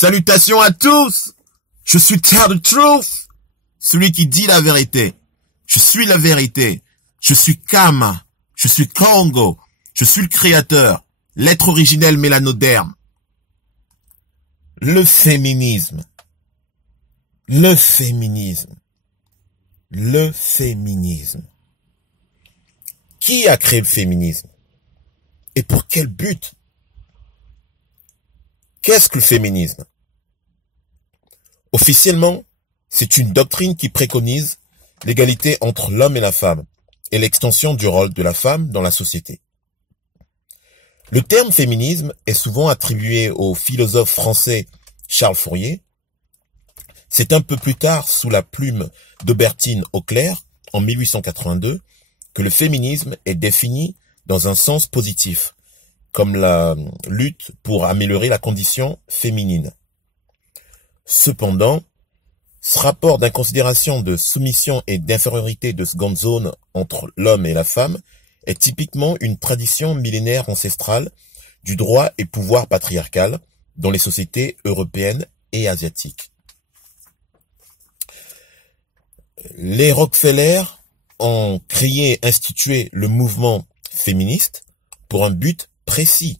Salutations à tous. Je suis Tell the Truth, celui qui dit la vérité. Je suis la vérité. Je suis Kama. Je suis Congo. Je suis le créateur. L'être originel mélanoderme. Le féminisme. Le féminisme. Le féminisme. Qui a créé le féminisme? Et pour quel but? Qu'est-ce que le féminisme? Officiellement, c'est une doctrine qui préconise l'égalité entre l'homme et la femme et l'extension du rôle de la femme dans la société. Le terme féminisme est souvent attribué au philosophe français Charles Fourier. C'est un peu plus tard, sous la plume d'Aubertine Auclair, en 1882, que le féminisme est défini dans un sens positif, comme la lutte pour améliorer la condition féminine. Cependant, ce rapport d'inconsidération de soumission et d'infériorité de seconde zone entre l'homme et la femme est typiquement une tradition millénaire ancestrale du droit et pouvoir patriarcal dans les sociétés européennes et asiatiques. Les Rockefeller ont créé et institué le mouvement féministe pour un but précis.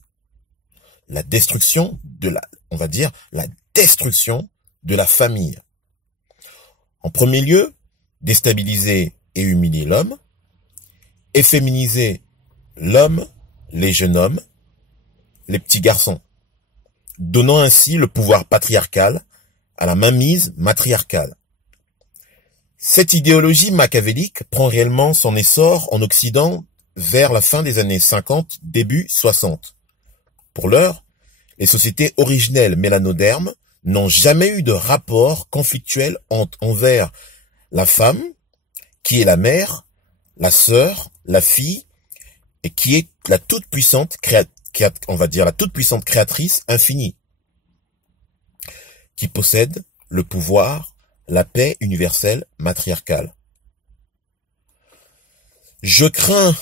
La destruction de la destruction de la famille. En premier lieu, déstabiliser et humilier l'homme, efféminiser l'homme, les jeunes hommes, les petits garçons, donnant ainsi le pouvoir patriarcal à la mainmise matriarcale. Cette idéologie machiavélique prend réellement son essor en Occident vers la fin des années 50, début 60. Pour l'heure, les sociétés originelles mélanodermes n'ont jamais eu de rapport conflictuel envers la femme, qui est la mère, la sœur, la fille, et qui est la toute-puissante la toute-puissante créatrice infinie, qui possède le pouvoir, la paix universelle matriarcale. Je crains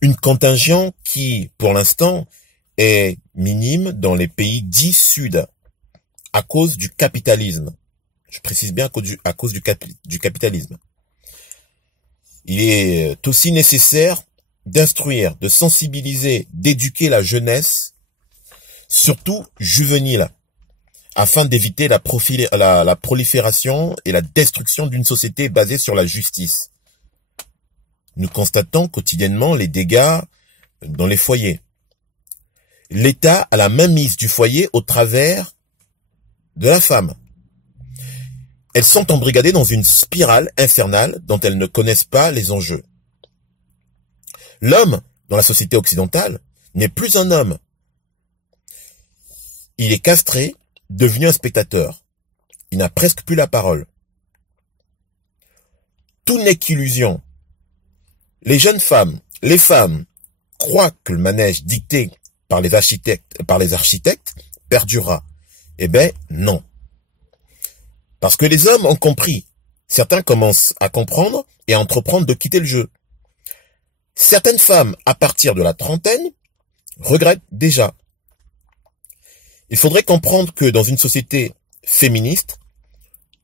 une contagion qui, pour l'instant, est minime dans les pays dits sud, à cause du capitalisme. Je précise bien à cause du capitalisme. Il est aussi nécessaire d'instruire, de sensibiliser, d'éduquer la jeunesse, surtout juvénile, afin d'éviter la prolifération et la destruction d'une société basée sur la justice. Nous constatons quotidiennement les dégâts dans les foyers. L'État a la mainmise du foyer au travers de la femme. Elles sont embrigadées dans une spirale infernale dont elles ne connaissent pas les enjeux. L'homme, dans la société occidentale, n'est plus un homme. Il est castré, devenu un spectateur. Il n'a presque plus la parole. Tout n'est qu'illusion. Les jeunes femmes, les femmes, croient que le manège dicté par les architectes perdurera. Eh ben, non. Parce que les hommes ont compris. Certains commencent à comprendre et à entreprendre de quitter le jeu. Certaines femmes, à partir de la trentaine, regrettent déjà. Il faudrait comprendre que dans une société féministe,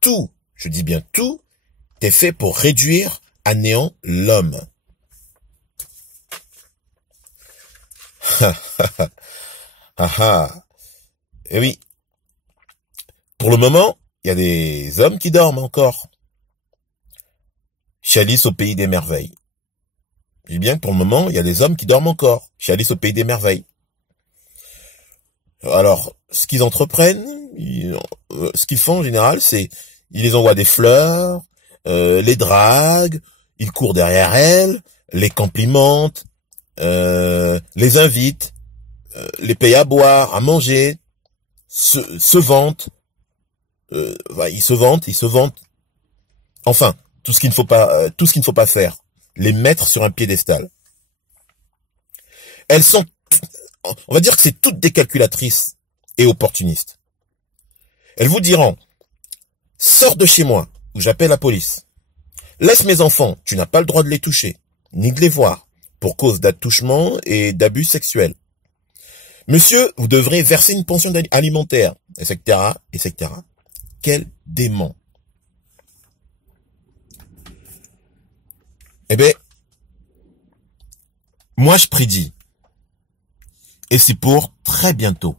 tout, je dis bien tout, est fait pour réduire à néant l'homme. Et oui. Pour le moment, il y a des hommes qui dorment encore. Chez Alice au pays des merveilles. Je dis bien que pour le moment, il y a des hommes qui dorment encore. Chez Alice au pays des merveilles. Alors, ce qu'ils entreprennent, ce qu'ils font en général, c'est ils les envoient des fleurs, les draguent, ils courent derrière elles, les complimentent, les invitent, les payent à boire, à manger, se vantent. Ils se vantent. Enfin, tout ce qu'il ne faut pas faire. Les mettre sur un piédestal. Elles sont, on va dire que c'est toutes des calculatrices et opportunistes. Elles vous diront, sors de chez moi, ou j'appelle la police. Laisse mes enfants, tu n'as pas le droit de les toucher, ni de les voir, pour cause d'attouchement et d'abus sexuels. Monsieur, vous devrez verser une pension alimentaire, etc., etc. Quel dément. Eh ben, moi je prédis, et c'est pour très bientôt,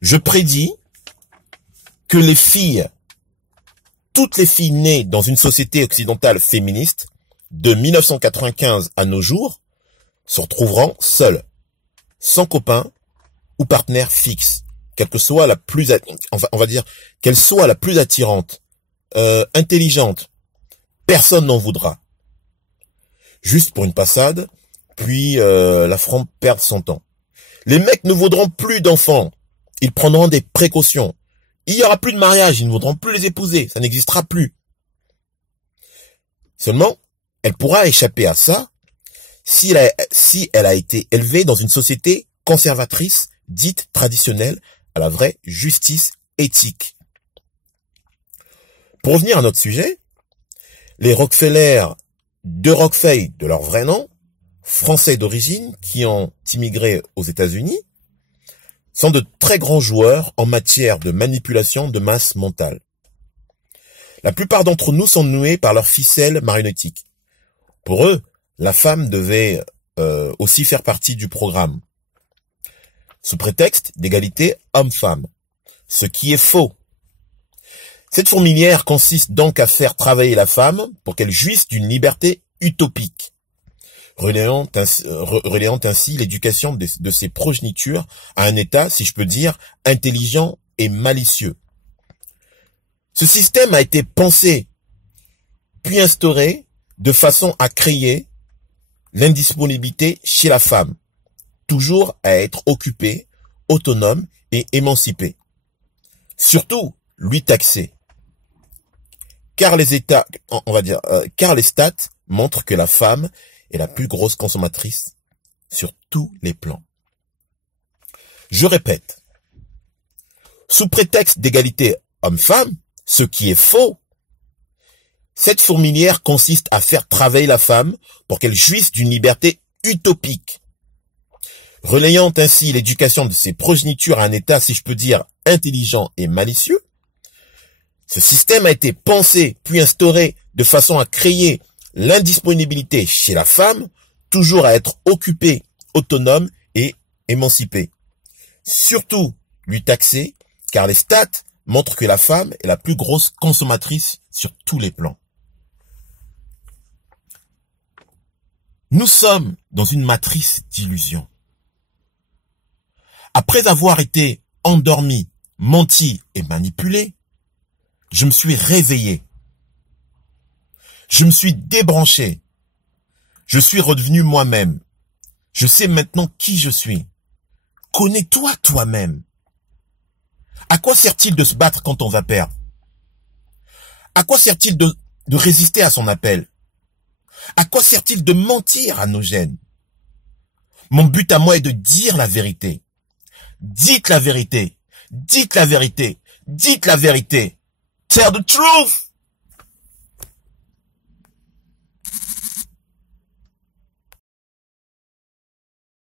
je prédis que les filles, toutes les filles nées dans une société occidentale féministe, de 1995 à nos jours, se retrouveront seules, sans copain ou partenaire fixe, quelle que soit la plus, on va dire, qu'elle soit la plus attirante, intelligente, personne n'en voudra. Juste pour une passade, puis la feront perdre son temps. Les mecs ne voudront plus d'enfants, ils prendront des précautions. Il n'y aura plus de mariage, ils ne voudront plus les épouser, ça n'existera plus. Seulement, elle pourra échapper à ça si elle a été élevée dans une société conservatrice, dite traditionnelle, à la vraie justice éthique. Pour revenir à notre sujet, les Rockefeller, de Rockefeller de leur vrai nom, français d'origine, qui ont immigré aux États-Unis, sont de très grands joueurs en matière de manipulation de masse mentale. La plupart d'entre nous sont noués par leurs ficelles marionnettiques. Pour eux, la femme devait aussi faire partie du programme, sous prétexte d'égalité homme-femme, ce qui est faux. Cette fourmilière consiste donc à faire travailler la femme pour qu'elle jouisse d'une liberté utopique, relayant ainsi l'éducation de ses progénitures à un état, si je peux dire, intelligent et malicieux. Ce système a été pensé, puis instauré, de façon à créer l'indisponibilité chez la femme, toujours à être occupée, autonome et émancipée. Surtout, lui taxer. Car car les stats montrent que la femme est la plus grosse consommatrice sur tous les plans. Je répète, sous prétexte d'égalité homme-femme, ce qui est faux, cette fourmilière consiste à faire travailler la femme pour qu'elle jouisse d'une liberté utopique, relayant ainsi l'éducation de ses progénitures à un état, si je peux dire, intelligent et malicieux. Ce système a été pensé puis instauré de façon à créer l'indisponibilité chez la femme, toujours à être occupée, autonome et émancipée. Surtout lui taxer, car les stats montrent que la femme est la plus grosse consommatrice sur tous les plans. Nous sommes dans une matrice d'illusions. Après avoir été endormi, menti et manipulé, je me suis réveillé. Je me suis débranché. Je suis redevenu moi-même. Je sais maintenant qui je suis. Connais-toi toi-même. À quoi sert-il de se battre quand on va perdre? À quoi sert-il de résister à son appel? À quoi sert-il de mentir à nos gènes? Mon but à moi est de dire la vérité. Dites la vérité. Dites la vérité. Dites la vérité. Tell the truth!